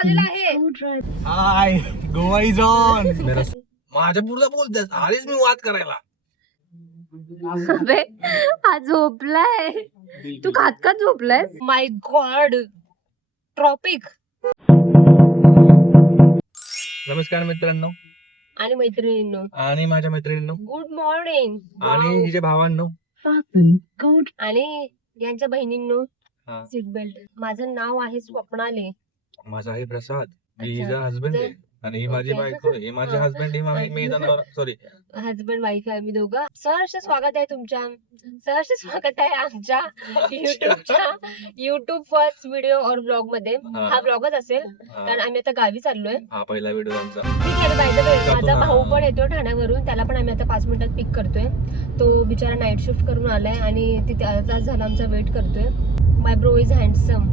आलेला आहे. हाय Goa is on. माझ्या पुढचा बोलतेस आधीच मी वाद करायला. अबे हा झोपलाय. तू खात झोपलाय. माय गॉड. ट्रॉपिक. नमस्कार मित्रांनो आणि मैत्रिणींनो आणि माझ्या मैत्रिणींनो गुड मॉर्निंग. आणि हिच्या भावांनो आणि यांच्या बहिणींनो हा. Seat belt. माझं नाव आहे स्वप्नाली. माझा आहे प्रसाद. ही अच्छा. हिचा हसबंड आहे आणि ही माझी Okay. बायको आहे. ही माझी हसबंड ही मी सॉरी हजबंड वाईफ आहे आम्ही दोघं. सहर्ष स्वागत आहे तुमच्या. सहर्ष स्वागत आहे आमच्या युट्यूब फर्स्ट व्हिडिओ और ब्लॉग मध्ये. हा. हा ब्लॉगच असेल कारण आम्ही आता गावी चाललोय. हा पहिला व्हिडिओ आमचा. ठीक आहे. बाय द वे माझा ना. भाऊ पण येतो ठाण्यावरून. त्याला पण आम्ही आता 5 मिनिटात पिक करतोय. तो बिचारा नाईट शिफ्ट करून आलाय आणि तिथे अर्धा तास झाला आमचा वेट करतोय. माय ब्रो इज हँडसम.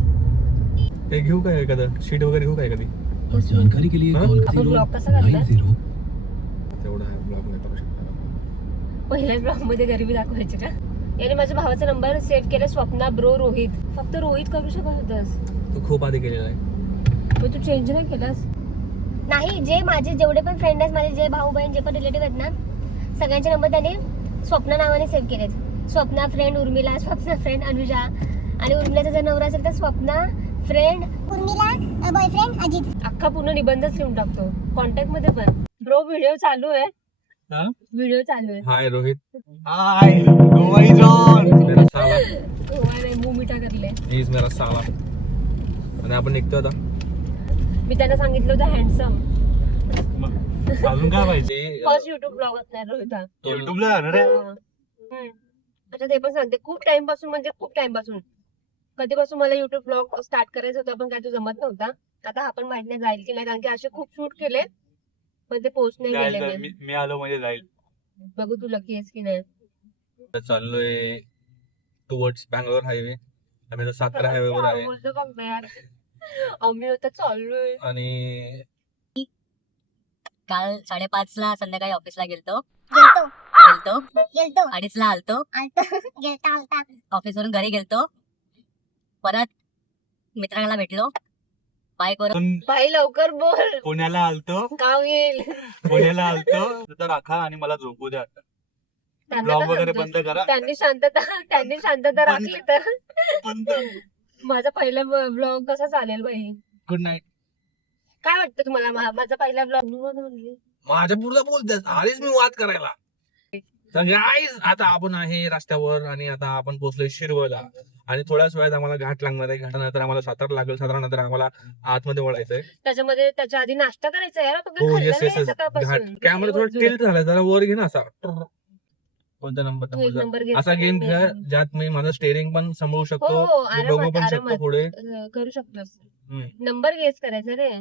ते घेऊ काय एखादं शीट वगैरे घेऊ काय कधी और जानकारी के लिए हाँ? कॉल आपण ब्लॉग कसा करणार? 90 तेवढा आहे ब्लॉग नाही टाकू शकता. पहिल्या ब्लॉग मध्ये गरिबी दाखवायची का? याने माझ्या भावाचा नंबर सेव्ह केला. स्वप्ना ब्रो रोहित. फक्त रोहित करू शकत होतास. तू खूप आधी केलेला आहे. पण तू चेंज नाही केलास. नाही, जे माझे जेवढे पण फ्रेंड आहेत, माझे जे भाऊ बहीण जे पण रिलेटिव्ह आहेत ना, सगळ्यांचे नंबर त्याने स्वप्ना नावाने सेव्ह केलेत. स्वप्ना फ्रेंड उर्मिला, स्वप्ना फ्रेंड अनुजा आणि उर्मिलाचा जर नवरा असेल तर स्वप्ना फ्रेंड उर्मिला बॉयफ्रेंड अजित. अख्खा पूर्ण निबंधच लिहून टाकतो कॉन्टॅक्ट मध्ये पण. ब्रो व्हिडिओ चालू आहे. हा? व्हिडिओ चालू आहे. हाय रोहित. हाय गोवा इज ऑन. मेरा साला. गोवा मुंह मिठा करले. हीच मेरा साला. आणि आपण निघतो आता. मी त्यांना सांगितलं होतं हँडसम. अजून काय पाहिजे फर्स्ट युट्यूब ब्लॉग असणार रोहित हा. युट्यूबला जाणार आहे. अच्छा ते पण सांगते. खूप टाइम पासून म्हणजे खूप टाइम पासून कधीपासून मला युट्यूब ब्लॉग स्टार्ट करायचं होतं पण काय तो जमत नव्हता. आता आपण माहित नाही जाईल की नाही कारण की असे खूप शूट केले पण ते पोस्ट नाही जाईल, केले. जाईल. मी आलो म्हणजे जाईल. बघू तू लकी आहेस की नाही. आता चाललोय टुवर्ड्स बँगलोर हायवे. आम्ही आता सातारा हायवे वर आहे बोलतो बघ ना यार. आम्ही आता चाललोय. आणि काल 5:30 ला संध्याकाळी ऑफिसला गेलतो गेलतो 2:30 ला आलतो. गेलता ऑफिसवरून घरी गेलतो. परत मित्रांना भेटलो बाईक वर. भाई लवकर बोल. पुण्याला आलतो गाव येईल. पुण्याला आलतो तर राखा आणि मला झोपू द्या. त्यांना ब्लॉग का वगैरे समजून? बंद करा. त्यांनी शांतता राखली तर बंद. माझा पहिला ब्लॉग कसा चालेल बाई. Good night. काय वाटतं तुम्हाला माझा पहिला ब्लॉग? माझ्या पुढचा बोलतेस आधीच मी वाद करायला. तर guys, आता आपण आहे रस्त्यावर आणि आता आपण पोहोचलोय शिरवळला आणि थोड्याच वेळात आम्हाला घाट लागणार आहे. घाटानंतर आम्हाला सातारा लागेल. सातारानंतर आम्हाला आतमध्ये वळायचंय. त्याच्यामध्ये त्याच्या आधी नाश्ता करायचा यार. आपण हो काही येस खाल्लं येस नाही घाट सकाळपासून. कॅमेरा थोडा टिल्ट झालाय जरा वर घे ना असा. कोणता नंबर तू एक नंबर घे. असा गेम खेळ ज्यात मी माझं स्टेअरिंग पण सांभाळू हो शकतो. हो मी बघू पण शकतो आरामात पुढे. करू शकतोस. हम्म. नंबर गेस करायचा रे.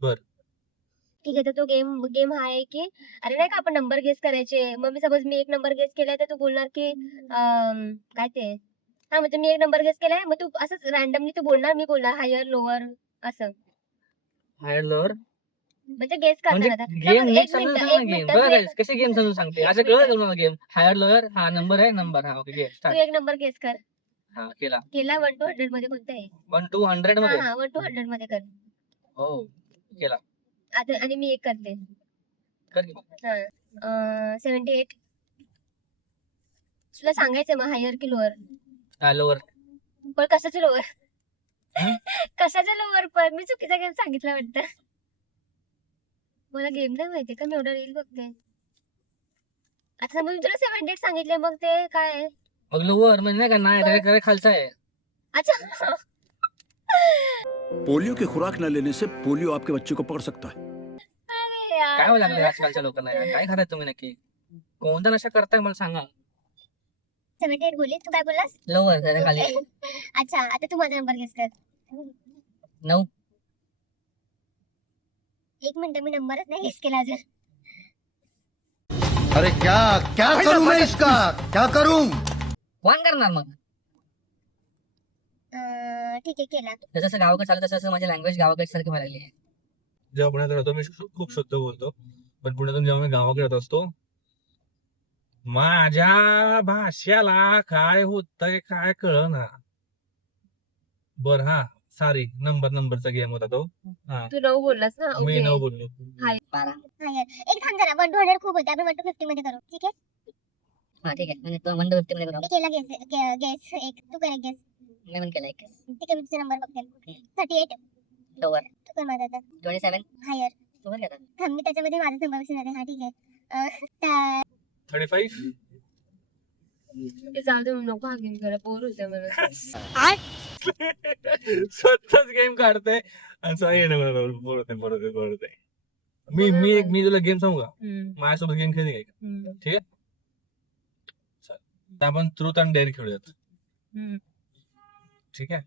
बर. ठीक आहे तर तो गेम हा आहे की अरे नाही का आपण नंबर गेस करायचे. मग मी एक नंबर गेस केलाय तर तू बोलणार की काय ते हा म्हणजे मी एक नंबर गेस केलाय मग तू असंच रॅन्डमली तू बोलणार मी बोलणार हायर लोअर असं हायर लोअर म्हणजे गेस म्हणजे करणार आता. गेम समज नीट एक समजून मिनिटं, सांग ना. एक गेम मिनिटं, बरं तू guys, कशी गेम समजून सांगते असं कळलं तुम्हाला गेम. हायर लोअर हा नंबर आहे नंबर. हा ओके तू स्टार्ट. एक नंबर गेस कर. हा केला. केला 1 to 100 मध्ये कोणता आहे? 1 to 100 हा मध्ये. हा 1 to 100 मध्ये कर. हो केला. आता आणि मी एक करते. कर की. हा 78. तुला सांगायचं मग हायर की लोअर. हा लोअर. पण कशाचं लोअर? हं? कशाचं लोअर पण मी चुकीचा गेम सांगितला वाटतं. मला गेम नाही माहिती का मी एवढा रील बघते. आता समज मी तुला 78 सांगितले मग ते काय आहे? मग लोअर म्हणजे नाही का नाही त्याच्या खालचा आहे. अच्छा पोलियो की खुराक न लेने से पोलियो आपके बच्चे को पकड़ सकता है. अरे यार. काय व्हायला लागले आजकालच्या लोकांना यार? काय करायचं तुम्ही नक्की? कोणता नशा करताय मला सांगा. 78 बोलली तू काय बोललास? लोअर त्याच्या खाली. अच्छा आता तू माझा नंबर गेस कर. 9. एक मिनिट मी नंबरच नाही गेस केला अजून. अरे क्या क्या करूं मैं इसका क्या करूं. कोण करणार मग? ठीक आहे केला. जसं जसं गावाकडे चालत तसं माझी लँग्वेज गावाकडे सारखी व्हायला लागली आहे. जेव्हा पुण्यात राहतो मी खूप शुद्ध बोलतो. पण पुण्यातून जेव्हा मी गावाकडे येत असतो माझ्या भाषेला काय होतंय काय कळना. बर हा सॉरी नंबरचा गेम होता तो. हा तू 9 बोललास ना. मी ओके. 9 बोललो. 12. एक थांब जरा 1 to 100 खूप होते आपण 1 to 50 मध्ये करू ठीक आहे. हा ठीक आहे म्हणजे तो 1 to 50 मध्ये करू. मी केला गेस एक तू कर एक गेस मी पण केलं एक. ठीक आहे मी तुझे नंबर बघते. 38 लोअर. तू कर माझा आता 27. हायर तू बरं का? थांब मी त्याच्यामध्ये माझा नंबर विचारते. हा ठीक आहे 35. ते जाऊ दे नको हा गेम खेळायला बोर होते मला. स्वतःच गेम काढते आणि सांगे ना मला बोलते. मी तुला गेम सांगू का? हम्म, माझ्यासोबत गेम खेळते काय? हम्म, तर आपण ट्रूथ अँड डेअर खेळूयात. हम्म. ठीक आहे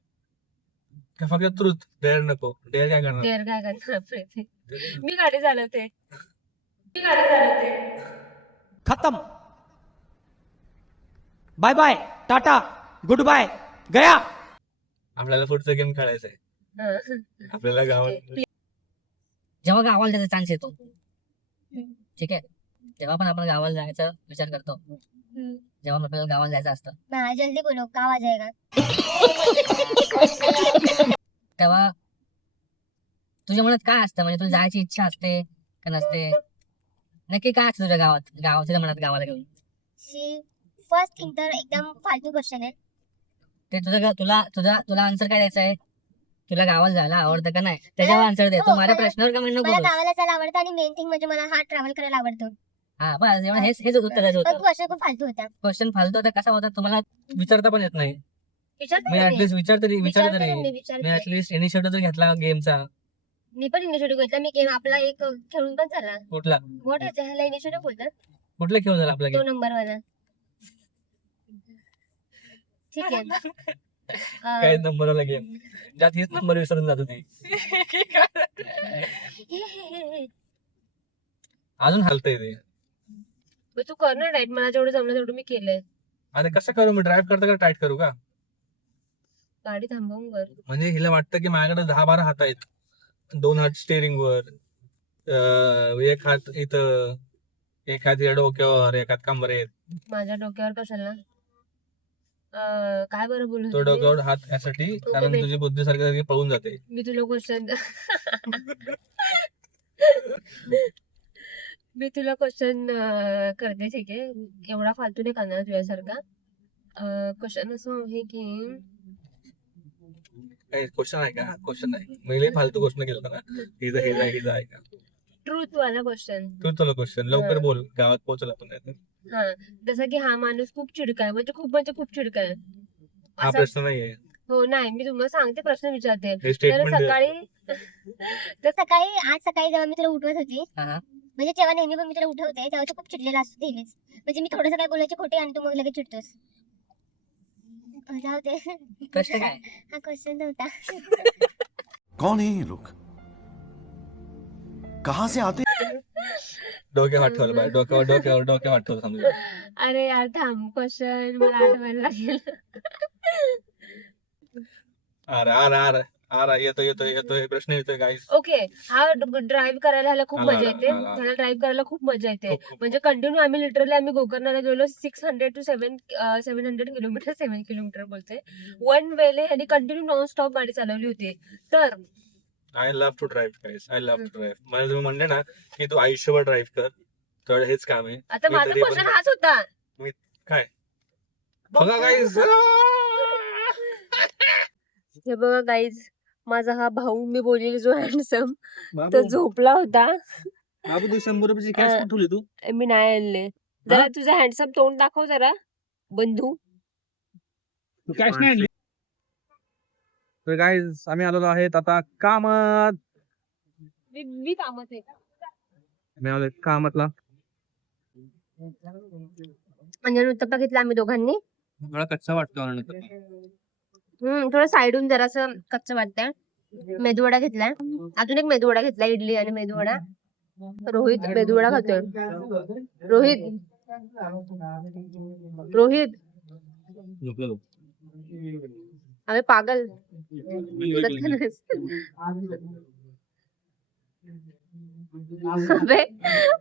का? फक्त ट्रूथ डेअर नको. डेअर काय करणार? देर काय करणार प्रीती? मी गाडी चालवते. खत्म bye bye tata good bye गया. आपल्याला पुढचा गेम खेळायचा आहे. हा. आपल्याला गावात जेव्हा गावाला जायचा चान्स येतो ठीक आहे तेव्हा पण आपण गावाला जायचा विचार करतो. जेव्हा आपल्याला गावाला जायचं असतं हाँ, जल्दी बोलो क्या आवाज आएगा. तेव्हा तुझ्या मनात काय असतं म्हणजे तुला जायची इच्छा असते का नसते? नक्की काय असतं तुझ्या तुझ्या मनात गावाला घेऊन? फर्स्ट इंटर एकदम फालतू क्वेश्चन आहे. ते तुला आन्सर काय द्यायचं आहे? तुला गावाला जायला आवडतं का नाही त्याच्यावर आन्सर दे. तू माझ्या प्रश्नावर का म्हणणं मला बोलू? गावाला जायला आवडतं आणि मेन थिंग म्हणजे मला हा ट्रॅव्हल करायला आवडतो. हा बस एवढं हेच उत्तर द्यायचं पण होतं. क्वेश्चन खूप फालतू होता. क्वेश्चन फालतू होता कसा होता तुम्हाला विचारता पण येत नाही. विचारते मी ना मी. ऍटलीस्ट विचार तरी मी विचारते. ऍटलीस्ट इनिशिएटिव्ह तर घेतला गेमचा. मी पण इनिशिएटिव्ह घेतला. मी गेम आपला एक खेळून पण झाला. कुठला व्हॉट इज ह्याला इनिशिएटिव्ह बोलतात? कुठला खेळ झाला आपला तो गेम? नंबर वाला. ठीक आहे. काय नंबरवाला गेम ज्यात हेच नंबर विसरून जात होती. अजून हलतंय ते. मग तू कर ना डाएट. मला जेवढं जमलं तेवढं मी केलंय. आता कसं करू? मी ड्राईव्ह करता का टाईट करू का? गाडी थांबवून कर. म्हणजे हिला वाटतं की माझ्याकडे 10-12 हात आहेत. 2 हात स्टेअरिंग वर, एक हात इथं, एक हात या डोक्यावर, एक हात कमरेत. माझ्या डोक्यावर कशाला? काय बरं बोलू तो डोक्यावर हात यासाठी कारण तुझी बुद्धी सारखी पळून जाते. मी तुला क्वेश्चन करते ठीक आहे. एवढा फालतू नाही करणार तुझ्यासारखा. क्वेश्चन असं आहे की क्वेश्चन आहे का? क्वेश्चन नाही. मी फालतू क्वेश्चन केलं ना. हिजा आहे का? ट्रूथ वाला क्वेश्चन. तू तुला क्वेश्चन लवकर बोल. गावात पोहोचला पण नाही. हा जसं की हा माणूस खूप चिडका आहे. म्हणजे खूप चिडका आहे. हा असा- प्रश्न नाहीये. हो नाही मी तुम्हाला सांगते प्रश्न विचारते. हे तर स्टेटमेंट सकाळी आज सकाळी जेव्हा मी तुला उठवत होती हा. म्हणजे जेव्हा नेहमी पण मी तुला उठवते तेव्हा तू खूप चिडलेला असतो नेहमीच. म्हणजे मी थोडंसं काय बोलायची खोटी आणि तू मग लगेच चिडतोस. जाऊ दे. प्रश्न काय? हा क्वेश्चन होता. कौन है ये लोग? कहाँ से आते? डोक्यावर हात ठेवलं पाहिजे. डोक्यावर हात ठेवलं समजा. अरे यार थांब क्वेश्चन मला आठवायला लागेल. अरे येतोय प्रश्न येतोय गाईस. ओके हा ड्राईव्ह करायला ह्याला खूप आला, मजा येते. आला. ह्याला ड्राईव्ह करायला खूप मजा येते. खूप. म्हणजे कंटिन्यू आम्ही लिटरली गोकर्णाला गेलो 600 to 700 किलोमीटर 7 किलोमीटर बोलते. वन वेले ह्याने कंटिन्यू नॉन स्टॉप गाडी चालवली होती. तर I love to drive guys. I love to drive. मला तुम्ही म्हणले ना की तू आयुष्यभर ड्राईव्ह कर तर हेच काम आहे. आता मी माझा तरी क्वेश्चन पण- हाच होता. काय बघा गाईस. हे बघा गाईज माझा हा भाऊ मी बोललेली जो हँडसम तो झोपला होता. बाबू तू 100 रुपयाची कॅश कुठे ठेवली तू? मी नाही आणले. जरा तुझं हँडसम तोंड दाखव जरा बंधू. तू कॅश नाही आणली? तर गाईज आम्ही आलेलो आहेत आता कामात. मी कामात आहे. आम्ही आलोय कामातला. म्हणजे उत्तप्पा घेतला आम्ही दोघांनी. मला कच्चा वाटतो. थोडं साईडून जरासं कच्चं वाटतंय. मेदूवडा घेतलाय. अजून एक मेदूवडा घेतलाय. इडली आणि मेदूवडा. रोहित मेदूवडा खातोय. रोहित अरे पागल. अबे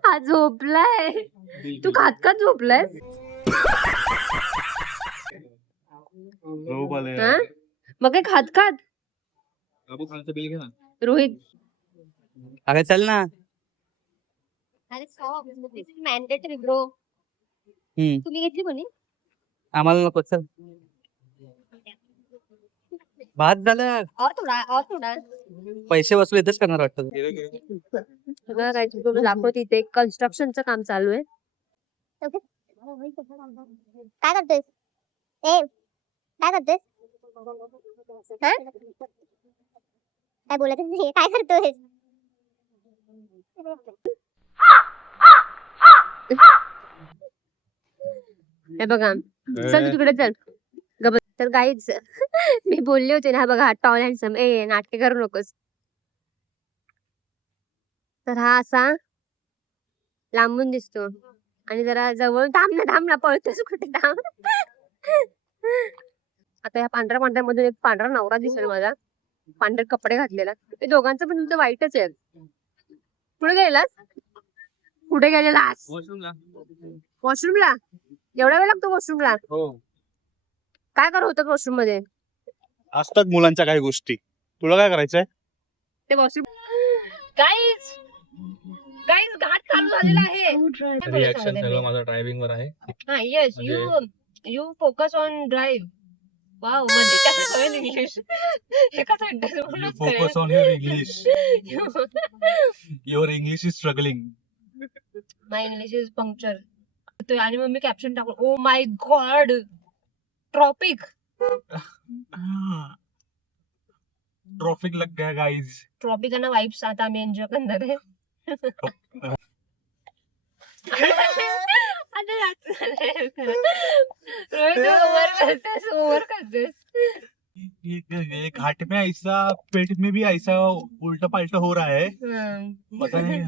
हा झोपलाय. तू खात झोपलाय. मग काय खात रोहित अगं चल ना. अरे मॅन्डेटरी ब्रो. तुम्ही घेतली कोणी? आम्हाला नको चल. भात झालं. और थोडा पैसे वसूल इथेच करणार वाटतं. दाखवते इथे कन्स्ट्रक्शनचं काम चालू आहे. काय करतोय? काय करतोय? काय बोलत नाही, काय करतोय? हे बघा, चल तू तिकडे चल. तर गाईच मी बोलले होते ना, बघा टॉल हँडसम. नाटके करू नकोस. तर हा असा लांबून दिसतो आणि जरा जवळ थांब ना पळतोस कुठे थांब. आता या पांढऱ्या मधून एक पांढरा नवरा दिसेल माझा, पांढरे कपडे घातलेला. ते दोघांचं पण तुमचं वाईटच आहे. कुठे गेलेलास? वॉशरूमला? एवढा वेळ लागतो वॉशरूमला? काय करत होतं वॉशरूम मध्ये? असतात मुलांच्या काही गोष्टी. तुला काय करायचंय? ते वॉशरूम गाईज घाट चालू झालेला आहे. रिॲक्शन सगळं माझं ड्रायव्हिंग वर आहे. हा yes you focus on drive. Wow मध्ये कसं कळेल इंग्लिश? हे कसं You focus on your English. Your English is struggling. My English is puncture. आणि मग मी कॅप्शन टाकून oh my god tropic traffic लग गया गाइस. ट्रॉपिक ना वाइब्स आता आम्ही एन्जॉय करणार आहे. ओव्हर करतेस. ये घाट में ऐसा, पेट में भी ऐसा उल्टा पलटा हो रहा है. पता नहीं,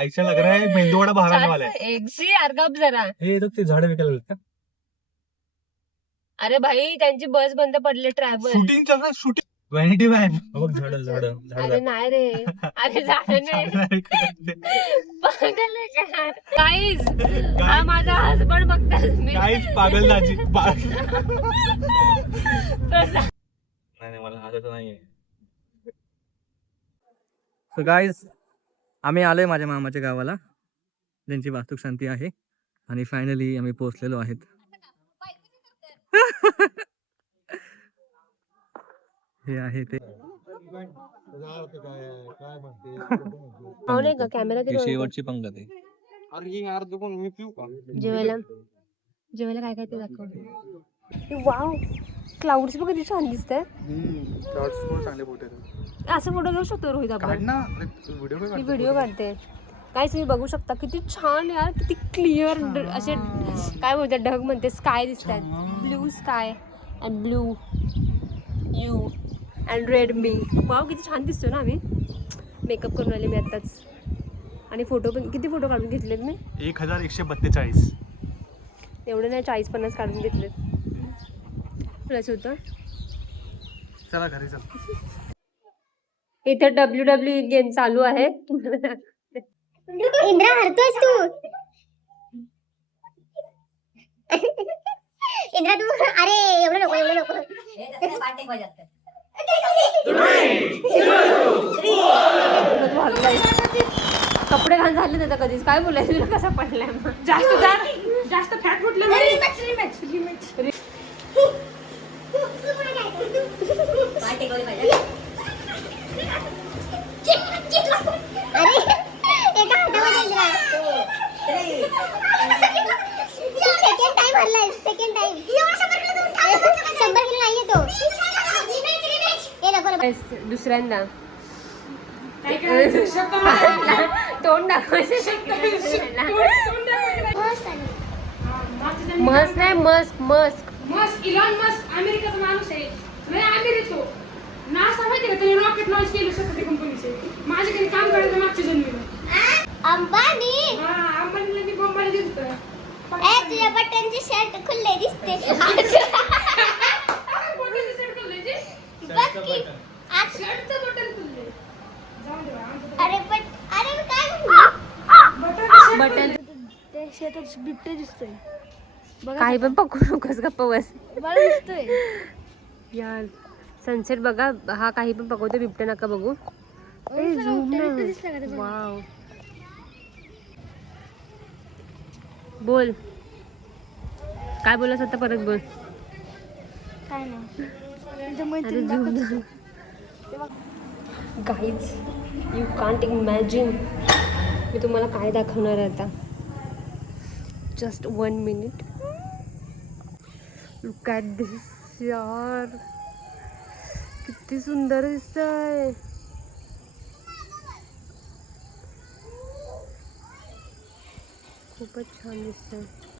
ऐसा लग रहा है मेंदू वडा बाहर आने वाला है. एक्सी यार गप जरा. हे ते झाडं विकायला का? अरे भाई त्यांची बस बंद पडली ट्रॅव्हल. शूटिंग चल रहा है, शूटिंग. वैनिटी वैन. बघ झाडं अरे नाही रे, अरे झालं नाही. गाईज हा माझा हसबंड बघतात मी. गाइस पागल दाजी. नाही मला हाताचं नाहीये. सो गाईज आम्ही आलोय माझ्या मामाच्या गावाला, ज्यांची वास्तुक शांती आहे. आणि फायनली आम्ही पोहोचलेलो आहेत. हे आहे ते कॅमेरा शेवटची पंगत आहे. जेवायला काय काय ते दाखव. वाव क्लाउड्स बघ किती छान दिसतंय. चांगले फोटो असं फोटो घेऊ शकतो रोहित आपण? मी व्हिडिओ काढते. काय तुम्ही बघू शकता किती छान यार, किती क्लिअर असे काय बोलतात ढग म्हणते स्काय दिसतात. Blue sky and blue you and red me. Wow किती छान दिसतो ना. आम्ही मेकअप करून आले मी आत्ताच. आणि फोटो पण किती फोटो काढून घेतलेत मी? 1142. एवढं नाही, 40-50 काढून घेतलेत. प्लस होतं. चला घरी चल. इथे WWE गेम चालू आहे. इंद्रा हरतोयस तू. इंद्रा तू अरे एवढं नको. कपडे घाण झाले त्याचा कधीच. काय बोलायचं तुला, कसा पडलाय मग? जास्त फॅट कुठलं सेकंड टाइम 100 किलो नाहीये तो. दुसऱ्यांदा तोंड दाखवायचं. मस्क नाही, मस्क इलॉन मस्क अमेरिकेचा माणूस आहे. नाही अमेरिका नासा माहिती का, त्यांनी रॉकेट लॉन्च केलं स्वतःच्या कंपनीचे. माझ्या घरी काम करायचं मागच्या जन्मीला. अंबानी अंबानीला मी बॉम्बाला दिलत. तुझ्या बटनचे शर्ट खुल्ले दिसते. शर्टचं बटन खुलले. अरे पण अरे काय बटन ते शेतात बिबटे दिसतोय. काही पण पकडू नकोस, गप्प बस. मला दिसतोय यार. सनसेट बघा. हा काही पण पकवतो, बिबट्या नका बघू. वाव. बोल काय बोलस आता, परत बोल. काय नाही गाईज, यू कांट इमॅजिन मी तुम्हाला काय दाखवणार आहे आता. Just 1 minute. लुक ॲट दिस यार, किती सुंदर दिसतंय. खूपच छान दिसतंय.